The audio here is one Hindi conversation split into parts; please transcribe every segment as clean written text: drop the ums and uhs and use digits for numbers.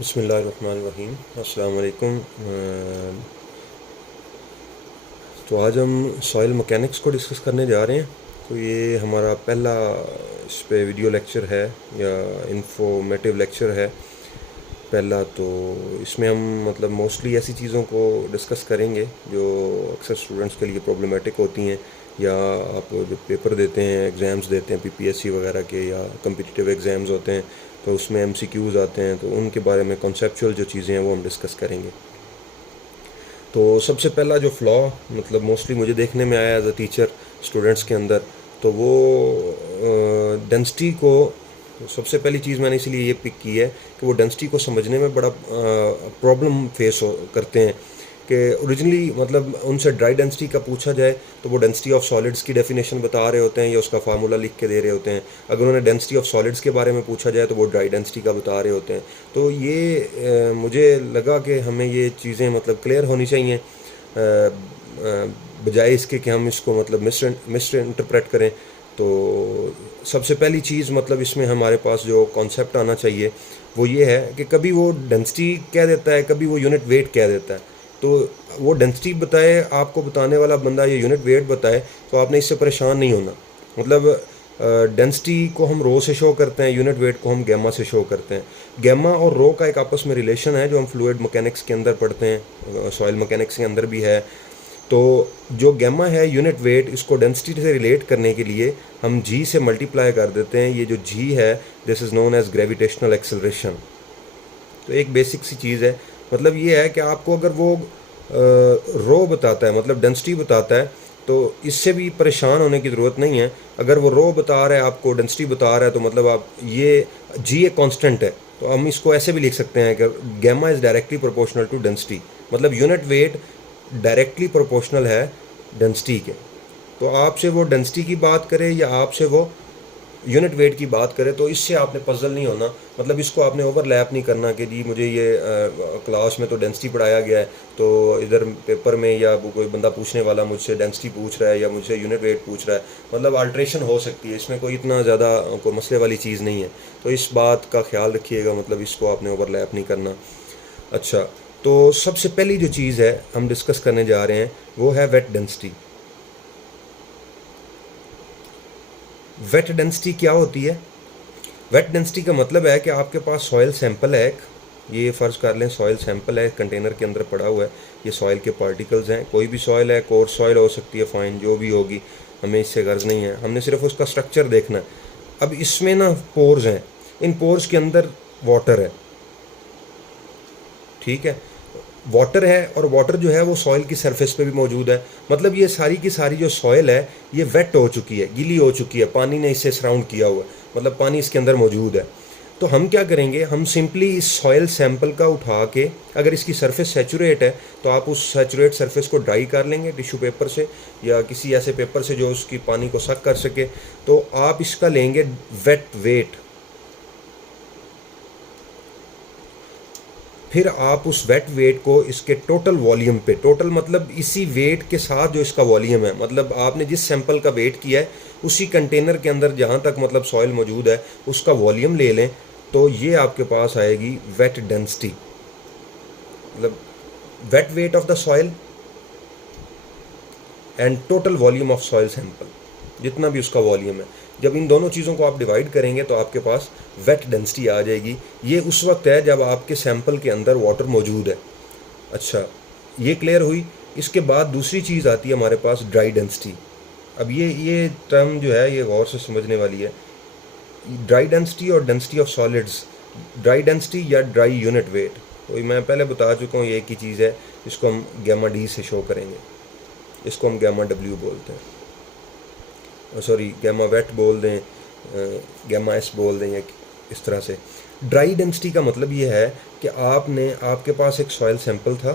बिस्मिल्लाहिर्रहमानिर्रहीम। अस्सलाम वालेकुम। तो आज हम सॉइल मैकेनिक्स को डिस्कस करने जा रहे हैं। तो ये हमारा पहला इस पे वीडियो लेक्चर है या इंफॉर्मेटिव लेक्चर है पहला। तो इसमें हम मतलब मोस्टली ऐसी चीज़ों को डिस्कस करेंगे जो अक्सर स्टूडेंट्स के लिए प्रॉब्लमेटिक होती हैं, या आप जो पेपर देते हैं, एग्ज़ाम्स देते हैं पीपीएससी वगैरह के, या कम्पिटिटिव एग्ज़ाम्स होते हैं तो उसमें एमसीक्यूज़ आते हैं, तो उनके बारे में कॉन्सेप्चुअल जो चीज़ें हैं वो हम डिस्कस करेंगे। तो सबसे पहला जो फ्लॉ मतलब मोस्टली मुझे देखने में आया एज अ टीचर स्टूडेंट्स के अंदर, तो वो डेंसिटी को, सबसे पहली चीज़ मैंने इसलिए ये पिक की है कि वो डेंसिटी को समझने में बड़ा प्रॉब्लम फेस करते हैं। कि ओरिजिनली मतलब उनसे ड्राई डेंसिटी का पूछा जाए तो वो डेंसिटी ऑफ सॉलिड्स की डेफिनेशन बता रहे होते हैं या उसका फार्मूला लिख के दे रहे होते हैं। अगर उन्हें डेंसिटी ऑफ सॉलिड्स के बारे में पूछा जाए तो वो ड्राई डेंसिटी का बता रहे होते हैं। तो ये मुझे लगा कि हमें ये चीज़ें मतलब क्लियर होनी चाहिए, बजाय इसके कि हम इसको मतलब मिस इंटरप्रेट करें। तो सबसे पहली चीज़ मतलब इसमें हमारे पास जो कॉन्सेप्ट आना चाहिए वो ये है कि कभी वो डेंसिटी कह देता है, कभी वो यूनिट वेट कह देता है। तो वो डेंसिटी बताए, आपको बताने वाला बंदा ये यूनिट वेट बताए, तो आपने इससे परेशान नहीं होना। मतलब डेंसिटी को हम रो से शो करते हैं, यूनिट वेट को हम गैमा से शो करते हैं। गैमा और रो का एक आपस में रिलेशन है जो हम फ्लूइड मैकेनिक्स के अंदर पढ़ते हैं, सॉइल मैकेनिक्स के अंदर भी है। तो जो गैमा है यूनिट वेट, इसको डेंसिटी से रिलेट करने के लिए हम जी से मल्टीप्लाई कर देते हैं। ये जो जी है, this is known as gravitational acceleration. तो एक बेसिक सी चीज़ है। मतलब ये है कि आपको अगर वो रो बताता है, मतलब डेंसिटी बताता है, तो इससे भी परेशान होने की ज़रूरत नहीं है। अगर वो रो बता रहा है, आपको डेंसिटी बता रहा है, तो मतलब आप ये जी एक कांस्टेंट है, तो हम इसको ऐसे भी लिख सकते हैं कि gamma is directly proportional to density. मतलब यूनिट वेट डायरेक्टली प्रोपोर्शनल है डेंसिटी के। तो आपसे वो डेंसिटी की बात करे या आपसे वो यूनिट वेट की बात करें, तो इससे आपने पजल नहीं होना। मतलब इसको आपने ओवरलैप नहीं करना कि जी मुझे ये क्लास में तो डेंसिटी पढ़ाया गया है, तो इधर पेपर में या कोई बंदा पूछने वाला मुझसे डेंसिटी पूछ रहा है या मुझसे यूनिट वेट पूछ रहा है। मतलब अल्ट्रेशन हो सकती है, इसमें कोई इतना ज़्यादा कोई मसले वाली चीज़ नहीं है। तो इस बात का ख्याल रखिएगा, मतलब इसको आपने ओवरलैप नहीं करना। अच्छा, तो सबसे पहली जो चीज़ है हम डिस्कस करने जा रहे हैं वो है वेट डेंसिटी। वेट डेंसिटी क्या होती है? वेट डेंसिटी का मतलब है कि आपके पास सॉइल सैंपल है एक, ये फ़र्ज़ कर लें सॉइल सैंपल है, कंटेनर के अंदर पड़ा हुआ है। ये सॉइल के पार्टिकल्स हैं, कोई भी सॉइल है, कोर्स सॉइल हो सकती है, फाइन जो भी होगी, हमें इससे गर्ज नहीं है, हमने सिर्फ उसका स्ट्रक्चर देखना है। अब इसमें ना पोर्स हैं, इन पोर्स के अंदर वाटर है, ठीक है। वाटर है और वाटर जो है वो सॉइल की सरफेस पे भी मौजूद है। मतलब ये सारी की सारी जो सॉइल है ये वेट हो चुकी है, गीली हो चुकी है, पानी ने इसे सराउंड किया हुआ है, मतलब पानी इसके अंदर मौजूद है। तो हम क्या करेंगे, हम सिंपली इस सॉइल सैंपल का उठा के, अगर इसकी सरफेस सैचुरेट है तो आप उस सैचुरेट सरफेस को ड्राई कर लेंगे टिश्यू पेपर से या किसी ऐसे पेपर से जो उसकी पानी को सक कर सके। तो आप इसका लेंगे वेट वेट, फिर आप उस वेट वेट को इसके टोटल वॉल्यूम पे, टोटल मतलब इसी वेट के साथ जो इसका वॉल्यूम है, मतलब आपने जिस सैंपल का वेट किया है उसी कंटेनर के अंदर जहाँ तक मतलब सॉइल मौजूद है उसका वॉल्यूम ले लें, तो ये आपके पास आएगी वेट डेंसिटी। मतलब weight weight of the soil and total volume of soil sample, जितना भी उसका वॉल्यूम है, जब इन दोनों चीज़ों को आप डिवाइड करेंगे तो आपके पास वेट डेंसिटी आ जाएगी। ये उस वक्त है जब आपके सैंपल के अंदर वाटर मौजूद है। अच्छा, ये क्लियर हुई। इसके बाद दूसरी चीज़ आती है हमारे पास ड्राई डेंसिटी। अब ये टर्म जो है ये गौर से समझने वाली है। ड्राई डेंसिटी और density of solids, dry density या ड्राई यूनिट वेट, तो मैं पहले बता चुका हूँ ये एक ही चीज़ है। इसको हम गैमा डी से शो करेंगे, इसको हम गैमा डब्ल्यू बोलते हैं, सॉरी गैमा वेट बोल दें, गैमा एस बोल दें, या इस तरह से। ड्राई डेंसिटी का मतलब ये है कि आपके पास एक सॉइल सैंपल था,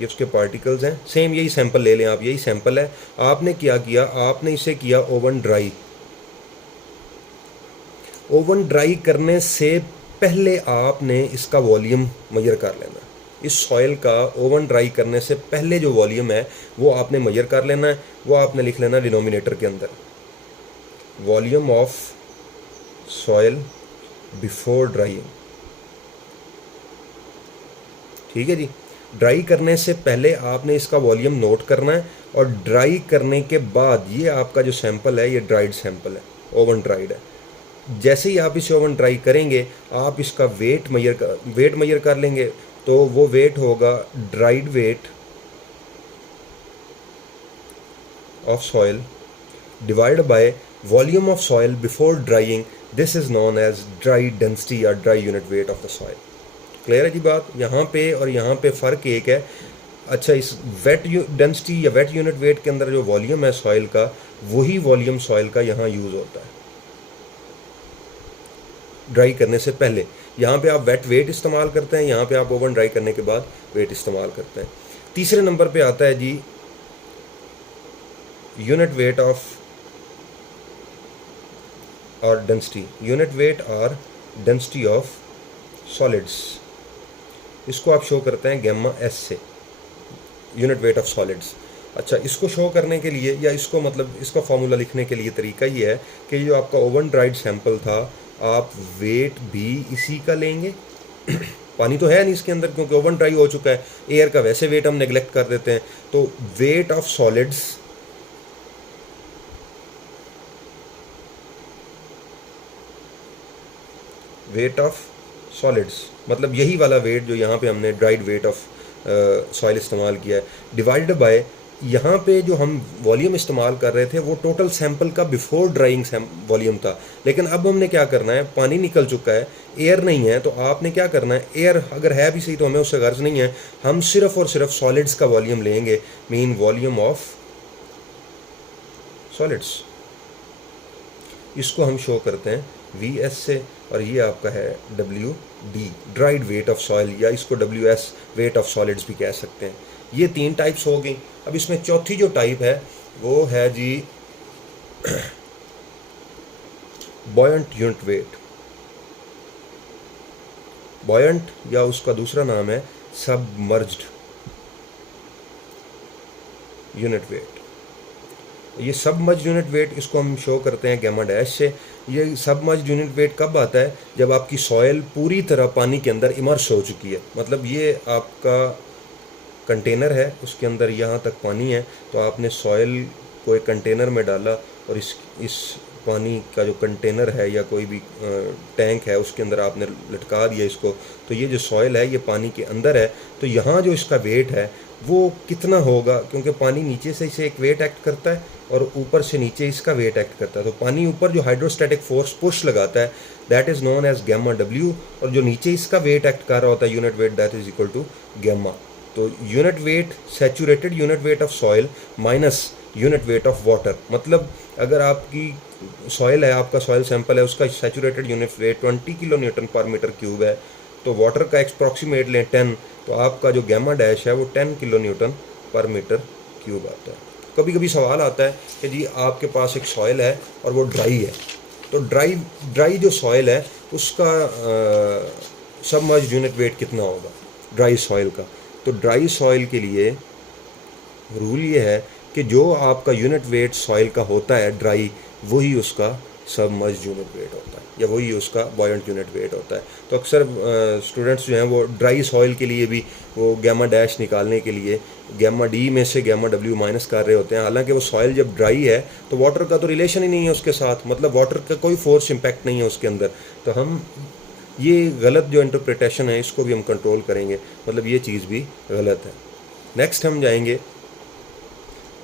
ये उसके पार्टिकल्स हैं, सेम यही सैंपल ले लें आप, यही सैंपल है। आपने क्या किया, आपने इसे किया ओवन ड्राई। ओवन ड्राई करने से पहले आपने इसका वॉल्यूम मेजर कर लेना। इस सॉइल का ओवन ड्राई करने से पहले जो वॉल्यूम है वो आपने मेजर कर लेना है। वो आपने लिख लेना डिनोमिनेटर के अंदर, volume of soil before drawing. ठीक है जी। ड्राई करने से पहले आपने इसका वॉल्यूम नोट करना है, और ड्राई करने के बाद ये आपका जो सैंपल है ये ड्राइड सैंपल है, ओवन ड्राइड है। जैसे ही आप इसे ओवन ड्राई करेंगे आप इसका वेट मेजर कर लेंगे, तो वो वेट होगा dried weight of soil divide by volume of soil before drying. This is known as dry density या dry unit weight of the soil. Clear है जी बात? यहाँ पे और यहाँ पे फ़र्क एक है। अच्छा, इस वेट डेंसिटी या वेट यूनिट वेट के अंदर जो वॉल्यूम है सॉइल का, वही वॉल्यूम सॉइल का यहाँ यूज़ होता है ड्राई करने से पहले। यहाँ पे आप वेट वेट इस्तेमाल करते हैं, यहाँ पे आप ओवन ड्राई करने के बाद वेट इस्तेमाल करते हैं। तीसरे नंबर पे आता है जी यूनिट वेट ऑफ और डेंसिटी, यूनिट वेट और डेंसिटी ऑफ सॉलिड्स। इसको आप शो करते हैं गैमा एस से, यूनिट वेट ऑफ सॉलिड्स। अच्छा, इसको शो करने के लिए या इसको मतलब इसका फॉर्मूला लिखने के लिए तरीका ये है कि जो आपका ओवन ड्राइड सैंपल था, आप वेट भी इसी का लेंगे। पानी तो है नहीं इसके अंदर क्योंकि ओवन ड्राई हो चुका है, एयर का वैसे वेट हम नेग्लेक्ट कर देते हैं। तो वेट ऑफ सॉलिड्स मतलब यही वाला वेट जो यहाँ पे हमने ड्राइड वेट ऑफ सॉइल इस्तेमाल किया है, डिवाइडेड बाय यहाँ पे जो हम वॉल्यूम इस्तेमाल कर रहे थे वो टोटल सैंपल का बिफोर ड्राइंग वॉल्यूम था। लेकिन अब हमने क्या करना है, पानी निकल चुका है, एयर नहीं है, तो आपने क्या करना है, एयर अगर है भी सही तो हमें उससे गर्ज नहीं है, हम सिर्फ और सिर्फ सॉलिड्स का वॉल्यूम लेंगे, मीन वॉल्यूम ऑफ सॉलिड्स। इसको हम शो करते हैं VS से, और ये आपका है WD, dried weight of soil, या इसको WS वेट ऑफ सॉलिड्स भी कह सकते हैं। ये 3 टाइप्स हो गई। अब इसमें चौथी जो टाइप है वो है जी बॉयंट यूनिट वेट। बॉयंट या उसका दूसरा नाम है सबमर्ज्ड यूनिट वेट। ये सबमर्ज्ड यूनिट वेट इसको हम शो करते हैं गैमा डैश से। ये सबमर्ज्ड यूनिट वेट कब आता है, जब आपकी सॉइल पूरी तरह पानी के अंदर इमर्स हो चुकी है। मतलब ये आपका कंटेनर है, उसके अंदर यहाँ तक पानी है, तो आपने सॉइल को एक कंटेनर में डाला और इस पानी का जो कंटेनर है या कोई भी टैंक है उसके अंदर आपने लटका दिया इसको, तो ये जो सॉइल है ये पानी के अंदर है। तो यहाँ जो इसका वेट है वो कितना होगा, क्योंकि पानी नीचे से इसे एक वेट एक्ट करता है और ऊपर से नीचे इसका वेट एक्ट करता है। तो पानी ऊपर जो हाइड्रोस्टैटिक फोर्स पुश लगाता है that is known as gamma W, और जो नीचे इसका वेट एक्ट कर रहा होता है unit weight, that is equal to gamma. तो unit weight, saturated unit weight of soil minus unit weight of water. मतलब अगर आपकी सॉइल है, आपका सॉइल सैंपल है, उसका saturated unit wait 20 kilo Newton पर मीटर क्यूब है, तो वाटर का अप्रॉक्सीमेट लें 10, तो आपका जो गैमा डैश है वो 10 किलो न्यूटन पर मीटर क्यूब आता है। कभी कभी सवाल आता है कि जी आपके पास एक सॉइल है और वो ड्राई है, तो ड्राई जो सॉइल है उसका सबमर्ज्ड यूनिट वेट कितना होगा ड्राई सॉइल का। तो ड्राई सॉइल के लिए रूल ये है कि जो आपका यूनिट वेट सॉइल का होता है ड्राई, वही उसका सबमर्ज्ड यूनिट वेट होता है या वही उसका बॉयंट यूनिट वेट होता है। तो अक्सर स्टूडेंट्स जो हैं वो ड्राई सॉइल के लिए भी वो गैमा डैश निकालने के लिए गैमा D में से गैमा W माइनस कर रहे होते हैं, हालांकि वो सॉइल जब ड्राई है तो वाटर का तो रिलेशन ही नहीं है उसके साथ, मतलब वाटर का कोई फोर्स इम्पैक्ट नहीं है उसके अंदर। तो हम ये गलत जो इंटरप्रिटेशन है इसको भी हम कंट्रोल करेंगे, मतलब ये चीज़ भी गलत है। नेक्स्ट हम जाएंगे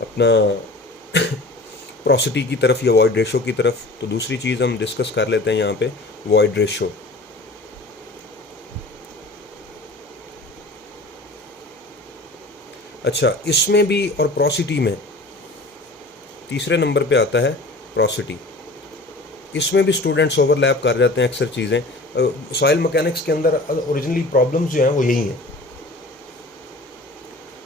अपना प्रोसिटी की तरफ या वॉइड रेशो की तरफ। तो दूसरी चीज़ हम डिस्कस कर लेते हैं यहाँ पे वॉइड रेशो। अच्छा, इसमें भी और प्रोसिटी में तीसरे नंबर पे आता है प्रोसिटी। इसमें भी स्टूडेंट्स ओवरलैप कर जाते हैं अक्सर चीज़ें। सॉइल मैकेनिक्स के अंदर ओरिजिनली प्रॉब्लम्स जो हैं वो यही हैं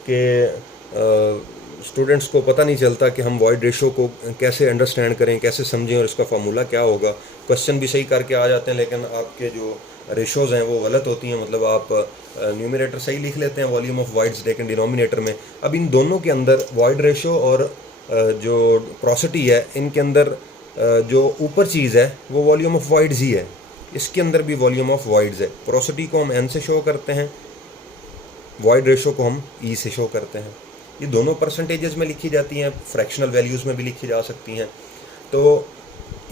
कि स्टूडेंट्स को पता नहीं चलता कि हम वॉइड रेशो को कैसे अंडरस्टैंड करें, कैसे समझें और इसका फार्मूला क्या होगा। क्वेश्चन भी सही करके आ जाते हैं लेकिन आपके जो रेशोज़ हैं वो गलत होती हैं, मतलब आप न्यूमरेटर सही लिख लेते हैं वॉल्यूम ऑफ वाइड्स, लेकिन डिनोमिनेटर में। अब इन दोनों के अंदर वॉइड रेशो और जो प्रोसिटी है इनके अंदर जो ऊपर चीज़ है वो वॉल्यूम ऑफ वाइड्स ही है, इसके अंदर भी वॉल्यूम ऑफ वाइड्स है। प्रोसिटी को हम N से शो करते हैं वॉइड रेशो को हम ई से शो करते हैं। ये दोनों परसेंटेजेस में लिखी जाती हैं, फ्रैक्शनल वैल्यूज़ में भी लिखी जा सकती हैं। तो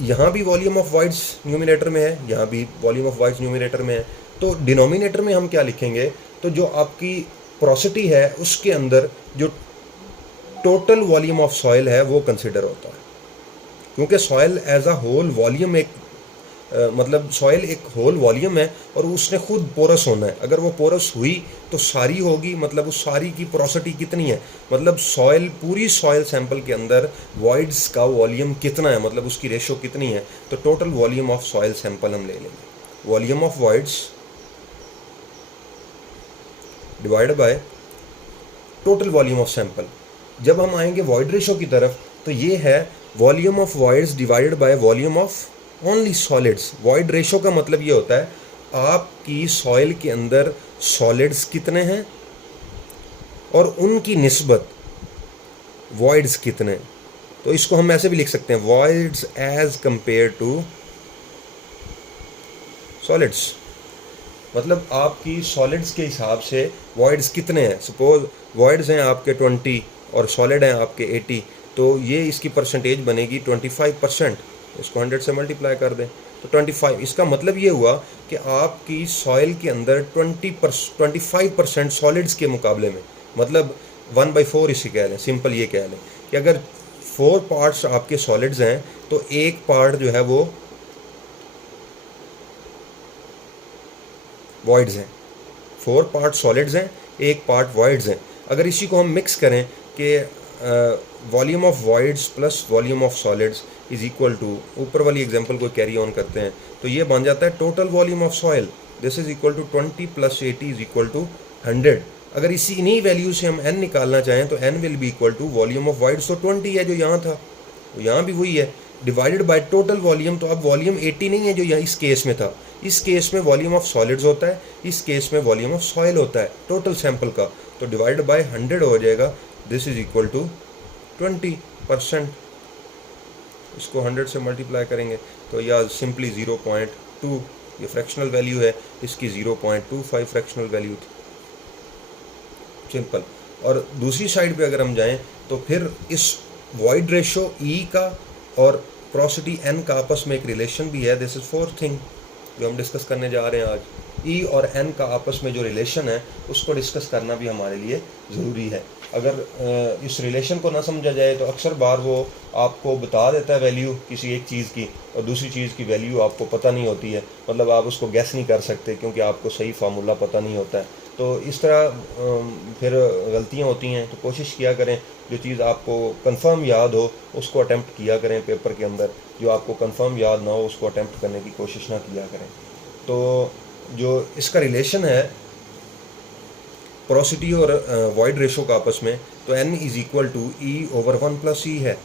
यहाँ भी वॉल्यूम ऑफ वॉइड्स न्यूमिनेटर में है, यहाँ भी वॉल्यूम ऑफ वॉइड्स न्यूमिनेटर में है। तो डिनोमिनेटर में हम क्या लिखेंगे, तो जो आपकी पोरोसिटी है उसके अंदर जो टोटल वॉल्यूम ऑफ सॉइल है वो कंसिडर होता है, क्योंकि soil as a whole volume एक मतलब सॉइल एक होल वॉल्यूम है और उसने खुद पोरस होना है। अगर वो पोरस हुई तो सारी होगी, मतलब उस सारी की पोरोसिटी कितनी है, मतलब सॉइल पूरी सॉइल सैंपल के अंदर वॉइड्स का वॉल्यूम कितना है, मतलब उसकी रेशो कितनी है। तो total volume of soil sample हम ले लेंगे, volume of voids divide by total volume of sample. जब हम आएंगे वॉइड रेशो की तरफ तो ये है volume of voids divided by volume of only solids. Void ratio का मतलब ये होता है आपकी सॉइल के अंदर सॉलिड्स कितने हैं और उनकी निस्बत वॉइड्स कितने हैं। तो इसको हम ऐसे भी लिख सकते हैं, voids as compare to solids, मतलब आपकी सॉलिड्स के हिसाब से वॉइड्स कितने हैं। सपोज वॉइड्स हैं आपके 20 और सॉलिड हैं आपके 80, तो ये इसकी परसेंटेज बनेगी 25%। इसको 100 से मल्टीप्लाई कर दें तो 25। इसका मतलब ये हुआ कि आपकी सॉइल के अंदर 25% सॉलिड्स के मुकाबले में, मतलब 1/4 इसे कह लें, सिंपल ये कह लें कि अगर 4 पार्ट्स आपके सॉलिड्स हैं तो एक पार्ट जो है वो वॉइड्स हैं। 4 पार्ट सॉलिड्स हैं, एक पार्ट वॉइड्स हैं। अगर इसी को हम मिक्स करें कि volume of voids plus volume of solids is equal to, ऊपर वाली एग्जांपल को कैरी ऑन करते हैं तो ये बन जाता है total volume of soil, this is equal to 20 + 80 is equal to 100। अगर इन्हीं वैल्यू से हम n निकालना चाहें तो n will be equal to volume of voids तो 20 है जो यहाँ था, तो यहाँ भी वही है, डिवाइडेड बाय टोटल वॉल्यूम। तो अब वॉल्यूम 80 नहीं है जो यहाँ इस केस में था, इस केस में वॉल्यूम ऑफ सॉलिड्स होता है, इस केस में वॉल्यूम ऑफ सॉइल होता है टोटल सैंपल का। तो डिवाइड बाय 100 हो जाएगा, दिस इज इक्वल टू 20%। इसको 100 से मल्टीप्लाई करेंगे तो यह सिंपली 0.2, ये फ्रैक्शनल वैल्यू है, इसकी 0.25 फ्रैक्शनल वैल्यू थी, सिंपल। और दूसरी साइड पे अगर हम जाएं तो फिर इस वॉइड रेशो ई का और पोरोसिटी n का आपस में एक रिलेशन भी है, दिस इज 4th थिंग जो हम डिस्कस करने जा रहे हैं आज। ई और n का आपस में जो रिलेशन है उसको डिस्कस करना भी हमारे लिए ज़रूरी है। अगर इस रिलेशन को ना समझा जाए तो अक्सर बार वो आपको बता देता है वैल्यू किसी एक चीज़ की और दूसरी चीज़ की वैल्यू आपको पता नहीं होती है, मतलब आप उसको गैस नहीं कर सकते क्योंकि आपको सही फार्मूला पता नहीं होता है। तो इस तरह फिर गलतियाँ होती हैं। तो कोशिश किया करें जो चीज़ आपको कंफर्म याद हो उसको अटेम्प्ट किया करें पेपर के अंदर, जो आपको कंफर्म याद ना हो उसको अटेम्प्ट करने की कोशिश ना किया करें। तो जो इसका रिलेशन है पोरोसिटी और वॉइड रेशो का आपस में, तो n is equal to E/1 + E है,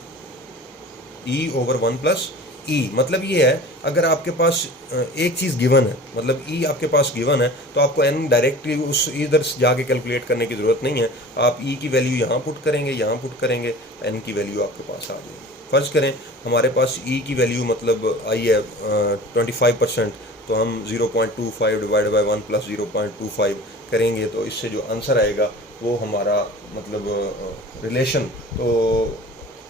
E/1 + E। मतलब ये है अगर आपके पास एक चीज़ गिवन है, मतलब E आपके पास गिवन है तो आपको n डायरेक्टली उस इधर जाके कैलकुलेट करने की ज़रूरत नहीं है। आप E की वैल्यू यहाँ पुट करेंगे, यहाँ पुट करेंगे, n की वैल्यू आपके पास आ जाएगी। फ़र्ज़ करें हमारे पास E की वैल्यू मतलब आई है 25%, तो हम 0.25 डिवाइड बाई 1 + 0.25 करेंगे तो इससे जो आंसर आएगा वो हमारा मतलब रिलेशन, तो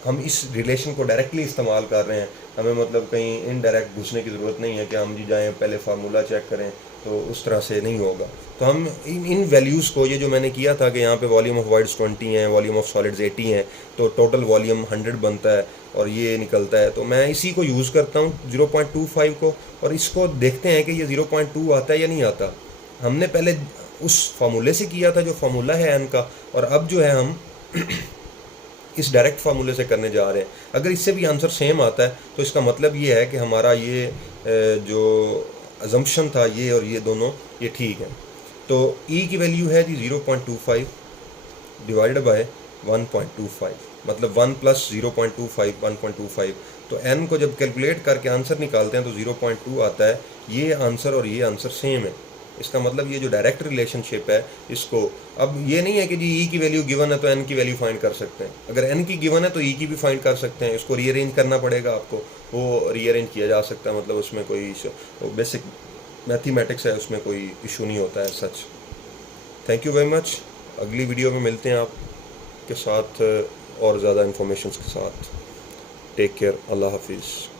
हम इस रिलेशन को डायरेक्टली इस्तेमाल कर रहे हैं, हमें मतलब कहीं इनडायरेक्ट घुसने की ज़रूरत नहीं है कि हम जी जाएँ पहले फार्मूला चेक करें, तो उस तरह से नहीं होगा। तो हम इन वैल्यूज़ को, ये जो मैंने किया था कि यहाँ पे वॉल्यूम ऑफ वॉइड्स 20 हैं, वॉल्यूम ऑफ सॉलिड्स 80 हैं, तो टोटल वॉल्यूम 100 बनता है और ये निकलता है, तो मैं इसी को यूज़ करता हूँ 0.25 को, और इसको देखते हैं कि ये 0.2 आता है या नहीं आता। हमने पहले उस फार्मूले से किया था जो फार्मूला है n का, और अब जो है हम इस डायरेक्ट फार्मूले से करने जा रहे हैं। अगर इससे भी आंसर सेम आता है तो इसका मतलब ये है कि हमारा ये जो अजम्पशन था ये और ये दोनों ये ठीक है। तो E की वैल्यू है जी 0.25 डिवाइडेड बाय 1.25, मतलब 1 + 0.25 1.25। तो n को जब कैलकुलेट करके आंसर निकालते हैं तो 0.2 आता है। ये आंसर और ये आंसर सेम है। इसका मतलब ये जो डायरेक्ट रिलेशनशिप है इसको, अब ये नहीं है कि जी E की वैल्यू गिवन है तो n की वैल्यू फाइंड कर सकते हैं। अगर n की गिवन है तो E की भी फाइंड कर सकते हैं। इसको रीअरेंज करना पड़ेगा आपको, वो रीअरेंज किया जा सकता है, मतलब उसमें कोई बेसिक मैथमेटिक्स है, उसमें कोई इशू नहीं होता है सच। Thank you very much. अगली वीडियो में मिलते हैं आपके साथ और ज़्यादा इन्फॉर्मेशन के साथ। टेक केयर, अल्लाह हाफिज़।